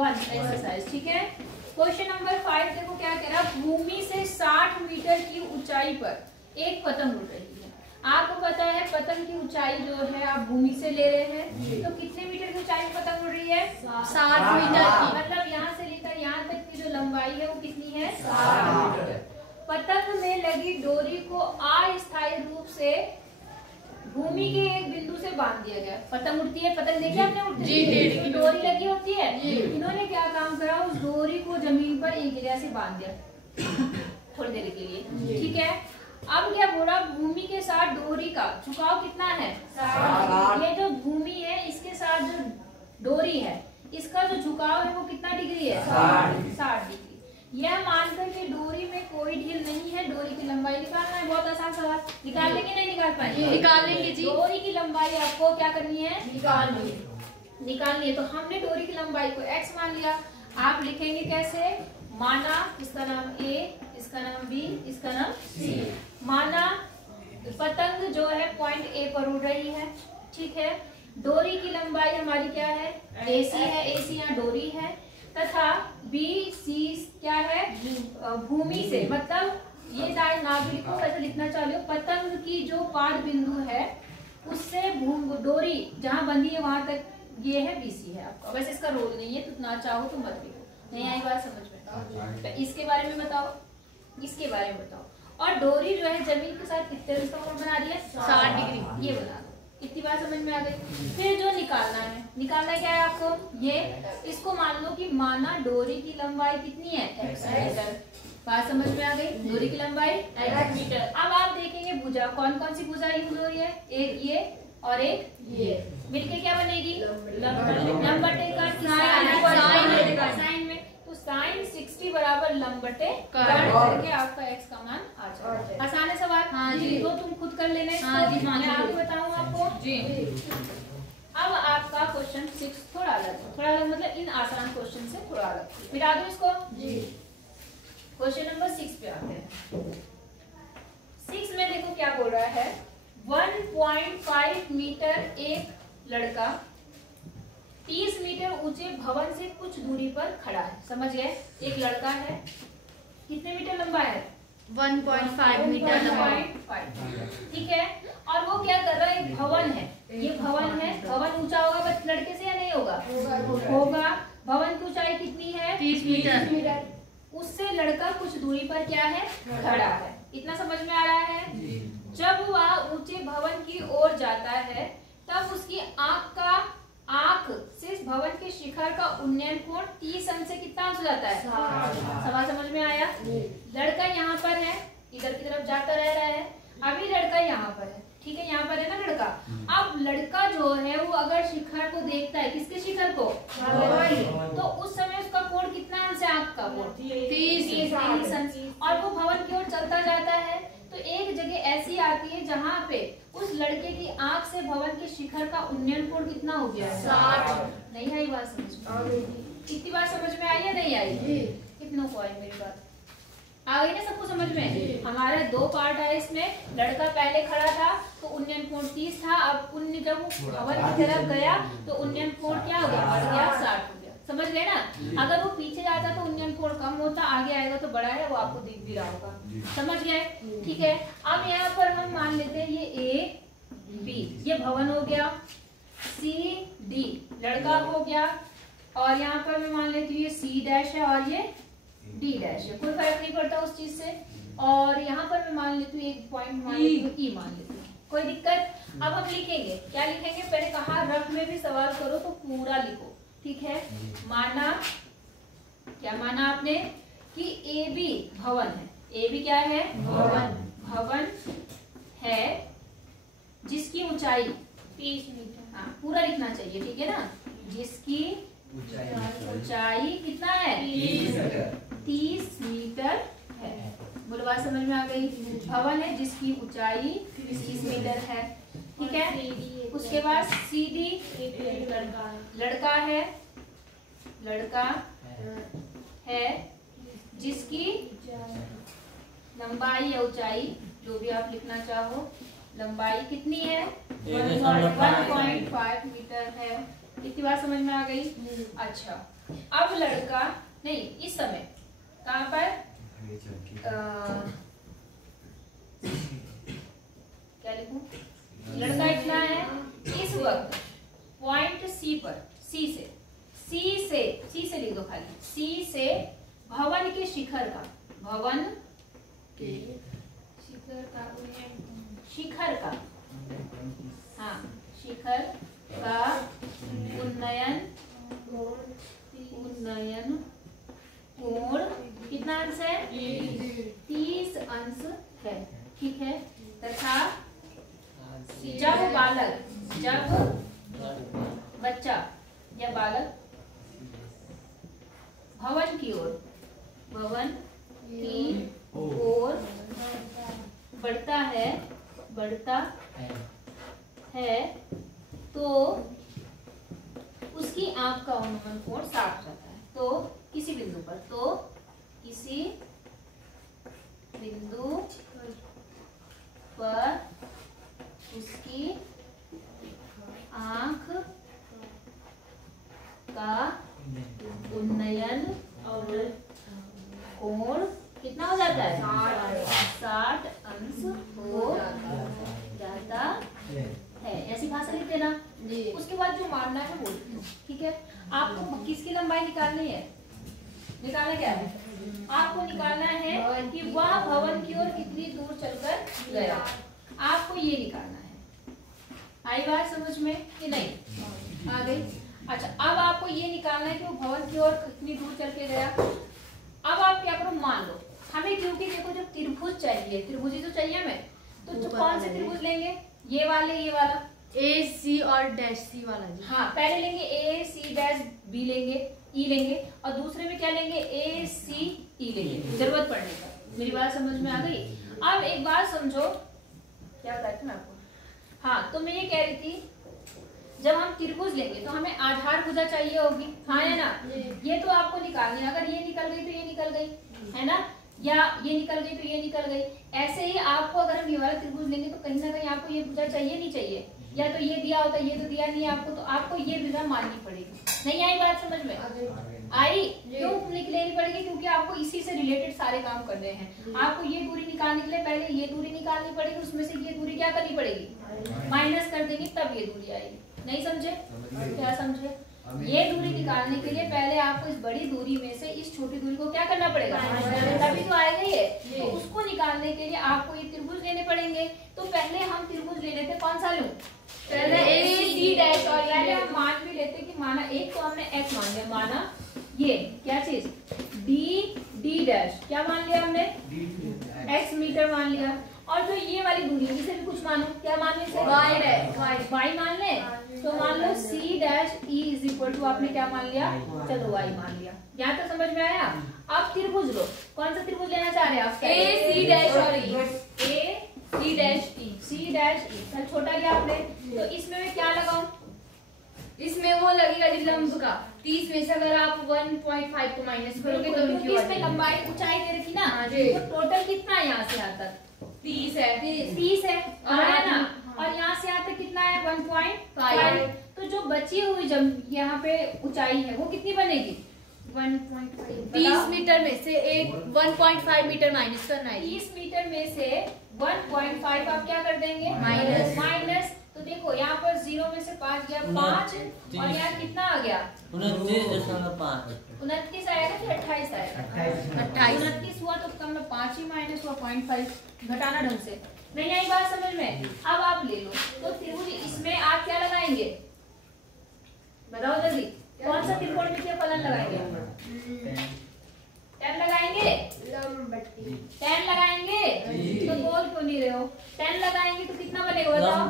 1 exercise, ठीक है। Question number 5 देखो क्या कह रहा है, भूमि से 60 मीटर की ऊंचाई पर एक पतंग उड़ रही है। आपको पता है पतंग की ऊंचाई जो है आप भूमि से ले रहे हैं, तो कितने मीटर की ऊंचाई में पतंग उड़ रही है? 60 मीटर की। मतलब यहाँ से लेकर यहाँ तक की जो लंबाई है वो कितनी है? 60 मीटर। पतंग में लगी डोरी को अस्थायी रूप से भूमि के एक बिंदु से बांध दिया गया। पतंग उड़ती है, पतंग देखिए आपने उड़ती है, डोरी लगी होती है। इन्होंने क्या काम करा, उस डोरी को जमीन पर एक जगह से बांध दिया थोड़ी देर के लिए, ठीक है। अब क्या बोला, भूमि के साथ डोरी का झुकाव कितना है? 60। ये जो भूमि है इसके साथ जो डोरी है इसका जो झुकाव है वो कितना डिग्री है? 60 डिग्री। यह मानकर कि डोरी में कोई ढील नहीं है, डोरी की लंबाई निकालना है। बहुत आसान सवाल, निकाल लेंगे नहीं निकाल पाएंगे? निकाल लेंगे जी। डोरी की लंबाई आपको क्या करनी है? निकालनी है। तो हमने डोरी की लंबाई को x मान लिया। आप लिखेंगे कैसे? माना इसका नाम A, इसका नाम B, इसका नाम C। माना पतंग जो है पॉइंट A पर उड़ रही है, ठीक है। डोरी की लंबाई हमारी क्या है? AC है, AC यहाँ डोरी है, तथा BC क्या है? भूमि से, मतलब ये नागरिक को कैसे लिखना चाहिए, पतंग की जो पाद बिंदु है उससे डोरी जहाँ बंधी है वहां तक ये है BC है आपका। वैसे इसका रोल नहीं है, तो ना चाहो तो मत लिखो, नहीं आई बात समझ में? तो इसके बारे में बताओ, इसके बारे में बताओ। और डोरी जो है जमीन के साथ कितने डिग्री का कोण बना रही है? 60 डिग्री। ये बना दो, इतनी बात समझ में आ गई। फिर जो निकालना है, निकालना क्या है आपको? ये इसको मान लो कि माना डोरी की लंबाई कितनी है? x metre. बात समझ में आ गई? डोरी की लंबाई x मीटर। अब आप देखेंगे भुजा, कौन कौन सी भुजा यूज हो रही है? एक ये और एक ये, मिलके क्या बनेगी? लंब बटे कर्ण साइन में। तो साइन 60 बराबर लंब बटे कर्ण करके आपका x का मान आ जाएगा। आसान है सवाल? हाँ जी। तो तुम खुद कर लेना। हाँ जी, मैं आगे बताऊँ आपको जी। अब आपका क्वेश्चन 6 थोड़ा अलग, थोड़ा अलग मतलब इन आसान क्वेश्चन से थोड़ा अलग। मिटा दो इसको जी। क्वेश्चन नंबर 6 पे आते हैं। 6 में देखो क्या बोल रहा है, 1.5 मीटर एक लड़का 30 मीटर ऊंचे भवन से कुछ दूरी पर खड़ा है। समझ गए? एक लड़का है, कितने मीटर लंबा है? 1.5 मीटर लंबा, ठीक है। और वो क्या कर रहा है? एक भवन है, ये भवन है। भवन ऊंचा होगा बस लड़के से या नहीं होगा? होगा। भवन की ऊंचाई कितनी है? 30 मीटर। उससे लड़का कुछ दूरी पर क्या है? खड़ा है। इतना समझ में आ रहा है? जब वह ऊंचे भवन की ओर जाता है तब उसकी आंख से भवन के शिखर का उन्नयन कोण 30 अंश से कितना अंश हो जाता है? सवाल समझ में आया? लड़का यहाँ पर है, इधर की तरफ जाता रह रहा है। अभी लड़का यहाँ पर है, ठीक है, यहाँ पर है ना लड़का। अब लड़का जो है वो अगर शिखर को देखता है, किसके शिखर को? तो उस समय उसका कोण कितना अंश है? आंख का कोण 30 अंश। और वो भवन की ओर चलता जाता है तो एक जगह ऐसी आती है जहाँ पे उस लड़के की आंख से भवन के शिखर का उन्नयन कोण कितना हो गया? 60। नहीं आई बात समझ में? इतनी बात समझ में आई या नहीं आई? कितनों को आई मेरी बात? आ गई ना सबको समझ में? हमारे 2 पार्ट है इसमें। लड़का पहले खड़ा था तो उन्नयन कोण 30 था, अब उन्नयन जब वो भवन की तरफ गया तो उन्नयन कोण क्या हो गया? बढ़ गया, 60 हो गया। समझ गए ना? अगर वो पीछे जाता तो उन्नयन कोण कम होता, आगे आएगा तो बड़ा है, वो आपको दिख भी रहा होगा। समझ गए? ठीक है। अब यहाँ पर हम मान लेते हैं ये A B, ये भवन हो गया, C D लड़का हो गया, और यहाँ पर मैं मान लेती हूँ ये C डैश है और ये D डैश है, कोई फर्क नहीं पड़ता उस चीज से। और यहाँ पर मैं मान लेती हूँ एक पॉइंट मान लेती हूँ E मान लेती हूँ, कोई दिक्कत? अब हम लिखेंगे, क्या लिखेंगे? पहले कहा रफ में भी सवाल करो तो पूरा लिखो, ठीक है। माना, क्या माना आपने कि AB भवन है। AB क्या है? भवन है जिसकी ऊंचाई 30 मीटर। हाँ पूरा लिखना चाहिए, ठीक है ना। जिसकी ऊंचाई कितना है? 30 मीटर है। बोलो बात समझ में आ गई? भवन है जिसकी ऊंचाई 30 मीटर है, ठीक है। उसके बाद CD लड़का है, लड़का है जिसकी लंबाई या ऊंचाई जो भी आप लिखना चाहो, लंबाई कितनी है? 1.5 मीटर है, इतनी बात समझ में आ गई? अच्छा, अब लड़का नहीं, इस समय कहाँ पर क्या लिखूं? लड़का इतना है इस वक्त पॉइंट सी पर, सी से लिख दो खाली, सी से भवन के शिखर का, भवन के शिखर का हाँ शिखर का उन्नयन कोण कितना अंश है? 30 अंश है। ठीक है, तथा जब बच्चा या बालक भवन की ओर बढ़ता है तो उसकी आंख का अनुमान कोण 60 रहता है। तो किसी बिंदु पर उसकी आंख का उन्नयन कोण कितना हो जाता है? 60 अंश हो जाता है। ऐसी भाषा लिख देना। उसके बाद जो मानना है वो लिखो। ठीक है, आपको किसकी लंबाई निकालनी है? निकालना क्या है? आपको निकालना है कि वह भवन की ओर कितनी दूर चलकर गया। आपको ये निकालना है। आई बात समझ में कि नहीं? आ गई। अच्छा, अब आपको ये निकालना है कि वो भवन की ओर कितनी दूर चल के गया। अब आप क्या करो, मान लो हमें, क्योंकि देखो जब त्रिभुज चाहिए, त्रिभुज तो चाहिए हमें, तो कौन से त्रिभुज लेंगे? ये वाला ए सी और डैश सी वाला जी। हाँ, पहले लेंगे ए सी डैश बी लेंगे, ई लेंगे, और दूसरे में क्या लेंगे? ए सी ई लेंगे, जरूरत पड़ने पर। मेरी बात समझ में आ गई? अब एक बात समझो, क्या बताया था मैं आपको? हाँ, तो मैं ये कह रही थी, जब हम त्रिभुज लेंगे तो हमें आधार भुजा चाहिए होगी, हाँ है ना? ये तो आपको निकालनी है। अगर ये निकल गई तो ये निकल गई, है ना? या ये निकल गई तो ये निकल गई। ऐसे ही आपको अगर हम ये वाला त्रिभुज लेंगे तो कहीं ना कहीं आपको ये भुजा चाहिए नहीं चाहिए? या तो ये दिया होता, ये तो दिया नहीं आपको, तो आपको ये भुजा माननी पड़ेगी। नहीं आई बात समझ में? आई? क्यों लेनी पड़ेगी? क्योंकि आपको इसी से रिलेटेड सारे काम करने हैं। आपको ये दूरी निकालने के लिए पहले ये दूरी निकालनी पड़ेगी, उसमें से ये दूरी क्या करनी पड़ेगी? माइनस कर देंगे, तब ये दूरी आएगी। नहीं समझे? क्या समझे? ये दूरी निकालने के लिए पहले आपको इस बड़ी दूरी में से इस छोटी दूरी को क्या करना पड़ेगा? तभी तो आएगा ये। तो उसको निकालने के लिए आपको ये त्रिभुज लेने पड़ेंगे। तो पहले हम त्रिभुज ले लेते, कौन सा लूं? पहले ए सी डैश, और पहले हम मान भी लेते कि माना एक को हमने x मान लिया, माना ये क्या चीज डी डैश, क्या मान लिया हमने? x मीटर मान लिया। और जो ये वाली दूरी है इसे भी कुछ मानो, क्या मान इसे? y मान ले। तो मान लो c dash e is equal to, आपने क्या मान लिया? चलो y मान लिया। यहाँ तक समझ में आया? आप त्रिभुज लो, कौन सा त्रिभुज लेना चाह रहे हैं आप? ए सी डैश और ई, ए सी डैश ई, सी डैश ई। चल छोटा लिया आपने, तो इसमें मैं क्या लगाऊं? इसमें वो लगेगा जी लंब का 30 में से अगर आप 1.5 को माइनस करोगे तो क्योंकि इसमें लंबाई ऊंचाई दे रखी ना, तो टोटल कितना है यहाँ से यहाँ तक? 30 है। 30 है, और है ना? और यहाँ से यहाँ तक कितना है? 1.5। तो जो बची हुई जब यहाँ पे ऊंचाई है वो कितनी बनेगी? 1.5। 30 मीटर में से एक 1.5 मीटर माइनस करना है। 30 मीटर में से 1.5 आप क्या कर देंगे? माइनस। तो देखो यहाँ पर 0 में से 5 गया, 5, और यहाँ कितना आ गया? 29.5। 29 आएगा कि 28 आएगा? 29 हुआ, तो कम में 5 ही माइनस हुआ, 0.5 घटाना ढंग से। नहीं आई बात समझ में? अब आप ले लो, तो त्रिभुज इसमें आप क्या लगाएंगे? बताओ जल्दी, कौन सा त्रिकोणमितीय फलन लगाएंगे? 10 लगाएंगे? 10 लगाएंगे? तो बोल क्यों नहीं रहे हो? 10 लगाएंगे तो कितना बनेगा बताओ?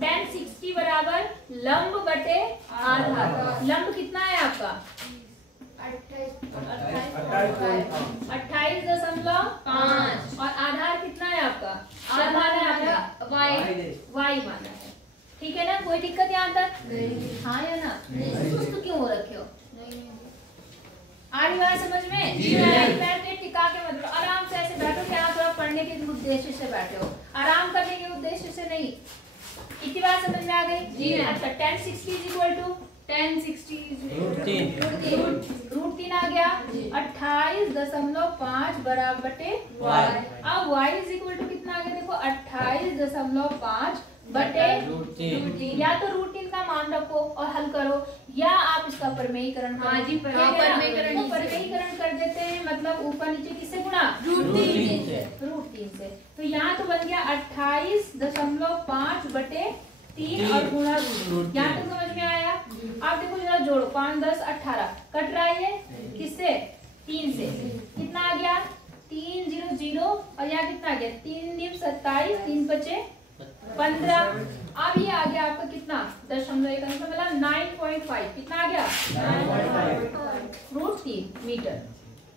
10 60 बराबर लंब बटे आधार। लंब कितना है आपका? 28.5। और आधार कितना है आपका? आधार है आपका y माना है। ठीक है ना? कोई दिक्कत यहाँ तक? हाँ या ना? सुस्त क्यों हो रखे हो? आ रही बात समझ में? पैर पे टिका के मतलब आराम से ऐसे बैठो कि आप थोड़ा पढ़ने के उद्देश्य से बैठे हो, आराम करने के उद्देश्य से नहीं। इतनी बात समझ में आ गई? जी मैम। अच्छा, tan 60 is equal to 1060 root 3 आ गया 28.5 बराबर बटे y। अब y इज इक्वल टू कितना आ गया देखो 28.5 बटे या तो रूट 3 का मान रखो और हल करो, या आप इसका परमेयीकरण करो। हाँ जी, परमेयीकरण कर देते हैं, मतलब ऊपर नीचे किससे गुणा? रूट 3 से। तो यहाँ तो बन गया 28.5 बटे 3 और गुणा रूट। यहाँ तक समझ में आया? अब देखो जरा जोड़ो, 5 10 18 कट रहा है किससे? 3 से। कितना आ गया? 3 0 0 और यहाँ कितना आ गया? 3 9 27 3 बचे 15। अब ये आ गया आपका कितना? 0.1 मतलब 9.5। कितना आ गया? Root 3 metre.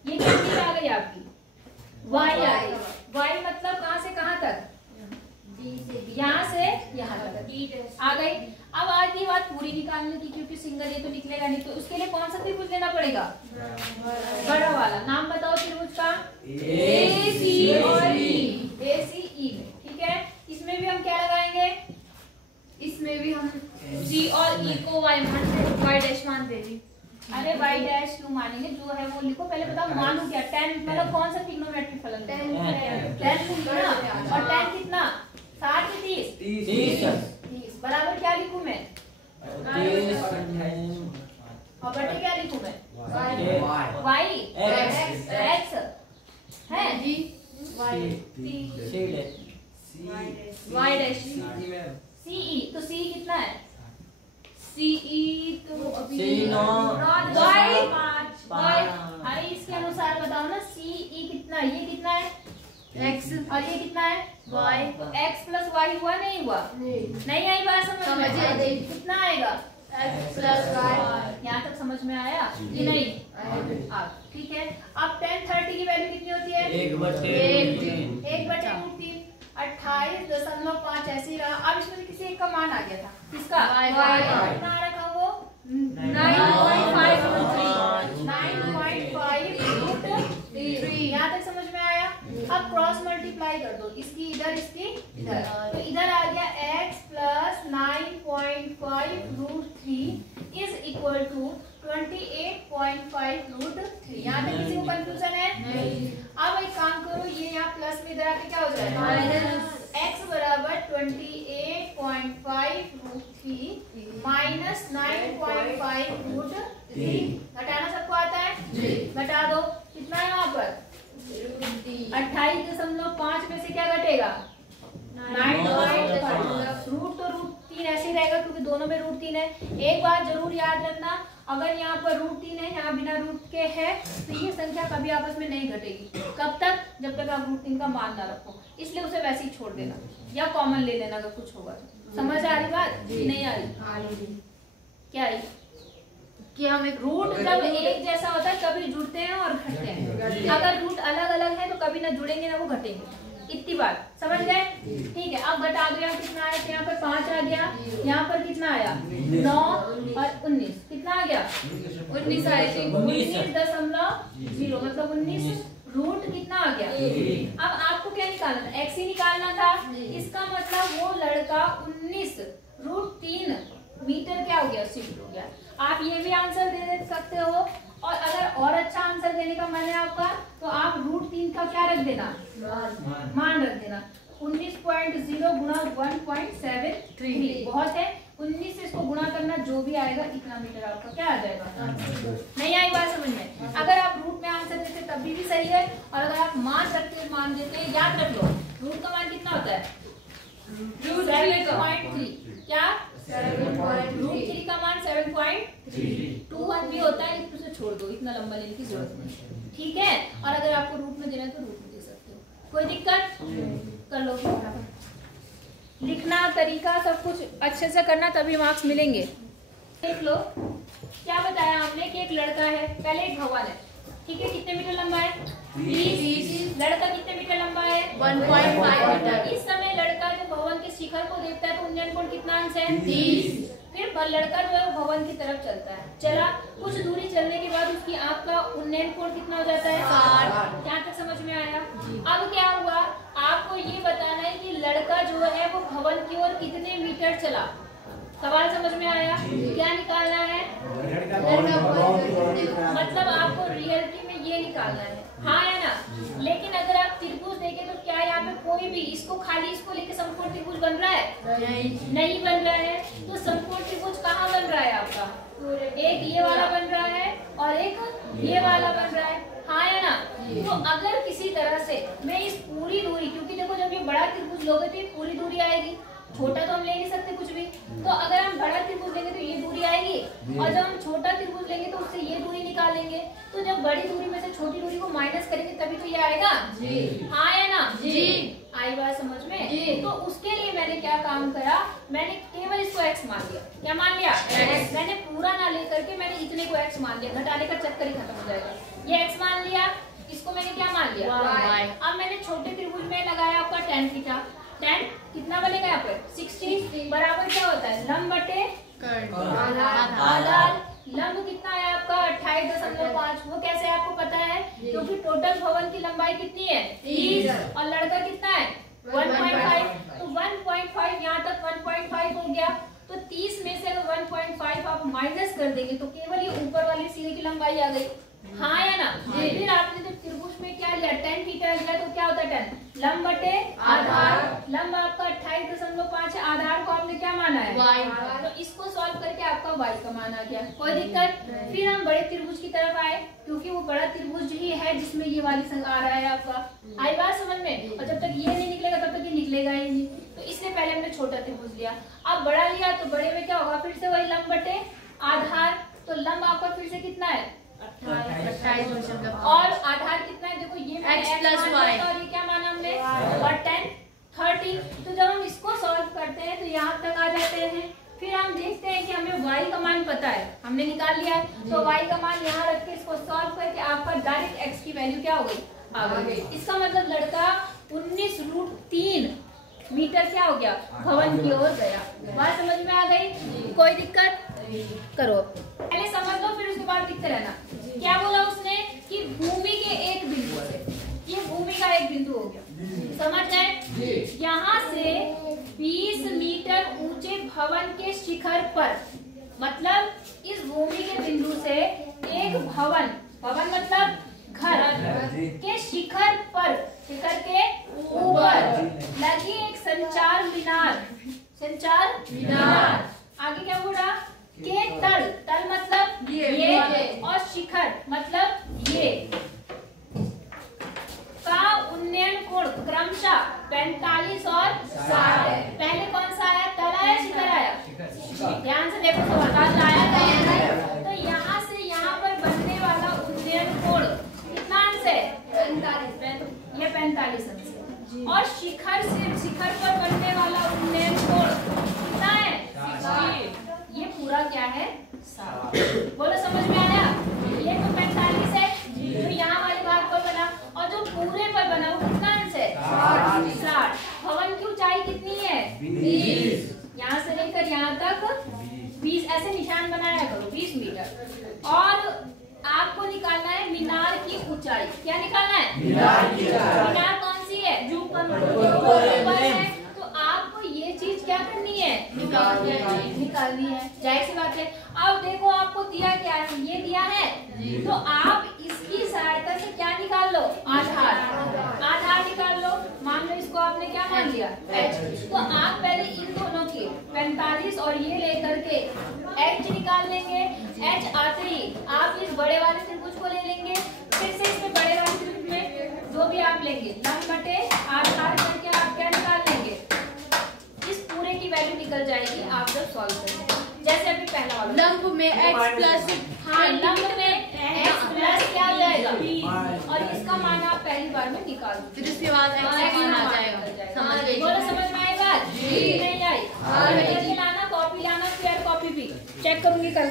ये कितनी आ गई आपकी? y आ गई। y मतलब कहाँ से कहाँ तक? यहाँ से यहाँ तक आ गई। अब आज ये बात पूरी निकालने की, क्योंकि सिंगल ये तो निकलेगा नहीं, तो उसके लिए कौन सा त्रिभुज लेना पड़ेगा? बड़ा वाला। नाम बताओ त्रिभुज का? AC और E। ACE में, ठीक है। इसमें भी हम क्या लगाएंगे? इसमें भी हम C और E को y डैश मानते हैं। अरे y डैश क्यों मानेंगे? जो है वो लिखो। पहले बताओ मानू क्या? tan मतलब कौन सा ट्रिग्नोमेट्रिक फलन? tan कितना? और tan कितना? 60 की 30 बराबर क्या लिखूं मैं? और बटे क्या लिखूं मैं? y x है जी y डैश ce। तो c कितना है? CE तो अभी अरे इसके अनुसार बताओ ना, ce कितना है? ये कितना है? x और ये कितना है? y x प्लस y हुआ नहीं हुआ? नहीं आई बात समझ में? समझ आई। कितना आएगा? x plus y। यहाँ तक समझ में आया कि नहीं? अब ठीक है। अब tan 30 की वैल्यू कितनी होती है? 1 बटे 1/√3 28.5 ऐसे ही रहा। अब इसमें से किसी एक का मान आ गया था, किसका? y। कितना आ रखा वो? 9.5√3। यहाँ तक समझ में आया? अब क्रॉस मल्टीप्लाई कर दो, इसकी इधर इसकी इधर, तो इधर आ गया x plus 9.5√3 is equal to 28.5√3। यहाँ तक किसी को कंफ्यूजन है? अब एक काम करो, ये यहाँ प्लस में इधर आके क्या हो जाएगा? x बराबर 28.5√3 माइनस 9.5√3। घटाना सबको आता है? घटा दो। कितना है वहाँ पर? 28.5 में से क्या घटेगा? 9.5। रूट तो √3 ऐसे ही रहेगा, क्योंकि दोनों में √3 है। एक बात जरूर याद रखना, अगर यहाँ पर √3 है, यहाँ बिना रूट के है, तो ये संख्या कभी आपस में नहीं घटेगी। कब तक? जब तक आप √3 का मान ना रखो। इसलिए उसे वैसे ही छोड़ देना या कॉमन ले लेना अगर कुछ होगा तो। समझ आ रही बात? नहीं आ रही? क्या आई? कि हम एक रूट जब एक जैसा होता है कभी जुड़ते हैं और घटते हैं, अगर रूट अलग अलग है तो कभी ना जुड़ेंगे ना वो घटेंगे। इतनी बात समझ गए? ठीक है। अब घटा दो, यहाँ कितना आया? यहाँ पर 5 आ गया, यहाँ पर कितना आया? 9 और 19। कितना आ गया? 19 आया। 19.0 मतलब 19 रूट कितना आ गया? अब आपको क्या निकालना था? x ही निकालना था। इसका मतलब वो लड़का 19√3 मीटर क्या हो गया? सीट हो गया। आप ये भी आंसर दे सकते हो, और अगर और अच्छा आंसर देने का मन है आपका तो आप √3 का क्या रख देना? मान रख देना। 19.0 गुणा 1.73 बहुत है। 19 से इसको गुणा करना, जो भी आएगा इतना मीटर आपका क्या आ जाएगा? नहीं आई बात समझ में? अगर आप रूट में आंसर देते तब भी सही है, और अगर आप मान रखते मान देते, याद रख लो रूट का मान कितना होता है? 7.3। क्या? √3 का मान 7.21 भी होता है, लेकिन उसे छोड़ दो, इतना लंबा लेने की जरूरत नहीं। ठीक है। और अगर आपको रूट में देना है तो रूट में दे सकते हो, कोई दिक्कत? कर लो। लिखना तरीका सब कुछ अच्छे से करना, तभी मार्क्स मिलेंगे। देख लो क्या बताया हमने कि एक लड़का है, पहले एक भवन है, ठीक है। कितने मीटर लंबा है? 20। लड़का कितने मीटर लंबा है? 1.5 मीटर। इस समय लड़का जो भवन के शिखर को देखता है तो उन्नयन कोण कितना अंश है? 30। फिर लड़का जो है वो भवन की तरफ चलता है, चला कुछ दूरी चलने के बाद उसकी कि आपका उन्नयन कोण कितना हो जाता है 60। यहाँ तक समझ में आया। अब क्या हुआ, आपको ये बताना है कि लड़का जो है वो भवन की ओर कितने मीटर चला। सवाल समझ में आया? क्या निकालना है? मतलब आपको रियलिटी में ये निकालना है, हाँ है ना। लेकिन अगर आप त्रिभुज देखें तो क्या यहाँ पे कोई भी इसको खाली इसको लेके समकोण त्रिभुज बन रहा है? नहीं बन रहा है। तो समकोण त्रिभुज कहाँ बन रहा है आपका? एक ये वाला बन रहा है और एक ये वाला बन रहा है, हाँ है ना। तो अगर किसी तरह से मैं इस पूरी दूरी, क्योंकि देखो जब ये बड़ा त्रिभुज लोगे तो ये पूरी दूरी आएगी, छोटा तो हम ले नहीं सकते कुछ भी। तो अगर हम बड़ा त्रिभुज लेंगे तो ये दूरी आएगी, और जब हम छोटा त्रिभुज लेंगे तो उससे ये दूरी निकालेंगे। तो जब बड़ी दूरी में से छोटी दूरी को माइनस करेंगे तभी तो ये आएगा जी, हाँ है ना जी। आई बात समझ में जी। तो उसके लिए मैंने क्या काम करा, मैंने केवल इसको x मान लिया। क्या मान लिया? x। मैंने पूरा ना लेकर के मैंने इतने को x मान लिया, घटाने का चक्कर ही खत्म हो जाएगा। ये x मान लिया, इसको मैंने क्या मान लिया y। अब मैंने छोटे त्रिभुज में लगाया आपका tan थीटा। tan कितना बनेगा यहाँ पे 60 बराबर क्या होता है लंब बटे आधार। लंब कितना है आपका 28.5। वो कैसे आपको पता है? क्योंकि टोटल भवन की लंबाई कितनी है 30 और लड़का कितना है 1.5। तो 1.5 यहाँ तक 1.5 हो गया। तो 30 में से अगर 1.5 आप माइनस कर देंगे तो केवल ये ऊपर वाली सीधे की लंबाई आ गई, हाँ या ना। फिर आपने तो त्रिभुज में क्या लिया tan थीटा लिया, तो क्या होता है tan लंब बटे आधार। लंब आपका 28.5 है, आधार को आपने क्या माना है y। तो इसको सॉल्व करके आपका y का मान आ गया, कोई दिक्कत। फिर हम बड़े त्रिभुज की तरफ आए, क्योंकि वो बड़ा त्रिभुज ही है जिसमें ये वाली संख्या आ रहा है आपका। आई बात समझ में? और जब तक ये नहीं निकलेगा तब तक ये निकलेगा ही नहीं। तो इसलिए पहले हमने छोटा त्रिभुज लिया, अब बड़ा लिया। तो बड़े में क्या होगा, फिर से वही लंब बटे आधार। तो लंब आपका फिर से कितना है 28 और आधार कितना है, देखो ये x प्लस y और ये क्या माना हमने और 10 30। तो जब हम इसको सॉल्व करते हैं तो यहाँ तक आ जाते हैं। फिर हम देखते हैं कि हमें y का मान पता है, हमने निकाल लिया है। तो y का मान यहाँ रख के इसको सॉल्व करके आपका डायरेक्ट x की वैल्यू क्या हो गई आ गई। इसका मतलब लड़का 19√3 मीटर क्या हो गया भवन की ओर गया। बात समझ में आ गई? कोई दिक्कत करो, पहले समझ लो फिर उसके बाद दिखते रहना। क्या बोला उसने कि भूमि के एक बिंदु से, ये भूमि का एक बिंदु हो गया, समझ गए। यहाँ से 20 मीटर ऊंचे भवन के शिखर पर, मतलब इस भूमि के बिंदु से एक भवन, भवन मतलब घर के शिखर पर, शिखर के ऊपर लगी एक संचार मीनार, संचार मीनार। आगे क्या बोला के तल, तल मतलब ये और शिखर मतलब ये का उन्नयन कोण क्रमशः 45 और 60 है। पहले कौन सा आया, तल आया शिखर आया? ध्यान से देखो तो बता आया था। तो यहाँ से यहाँ पर बनने वाला उन्नयन कोण कितना अंश है 45, ये 45 अंश है। और शिखर से शिखर पर बनने वाला उन्नयन कोण कितना है 60। ये पूरा क्या है 60। बोलो समझ में आया? ये तो 45 है जो यहाँ वाले भाग पर बना, और जो पूरे पर बना वो कितना अंश है 60। भवन की ऊंचाई कितनी है 20। यहाँ से लेकर यहाँ तक 20, ऐसे निशान बनाया करो 20 मीटर। और आपको निकालना है मीनार की ऊंचाई। क्या निकालना है मीनार की ऊंचाई। मीनार कौन सी है जो ऊपर है। तो आपको ये चीज क्या करनी है निकालनी है, जाहिर सी बात है। अब देखो आपको दिया क्या है, ये दिया है तो आप इसकी सहायता से क्या निकाल लो आधार, आधार निकाल लो। मान लो इसको आपने क्या मान लिया h। तो आप पहले इन दोनों के 45 और ये लेकर के h निकाल लेंगे। h आते ही आप इस बड़े वाले त्रिभुज को ले लेंगे, फिर से इसमें बड़े वाले त्रिभुज में जो भी आप लेंगे लंब बटे आधार करके आप क्या निकाल लेंगे, इस पूरे की वैल्यू निकल जाएगी आप जब सॉल्व करेंगे। जैसे अभी पहला वाला लंब में x प्लस, हाँ लंब में x प्लस क्या आ जाएगा और इसका मान आप पहली बार में निकाल दो, फिर उसके बाद x का मान आ जाएगा। समझ गए? बोलो समझ में आएगा? नहीं आई? लाना कॉपी लाना, फेयर कॉपी भी चेक करूंगी कल।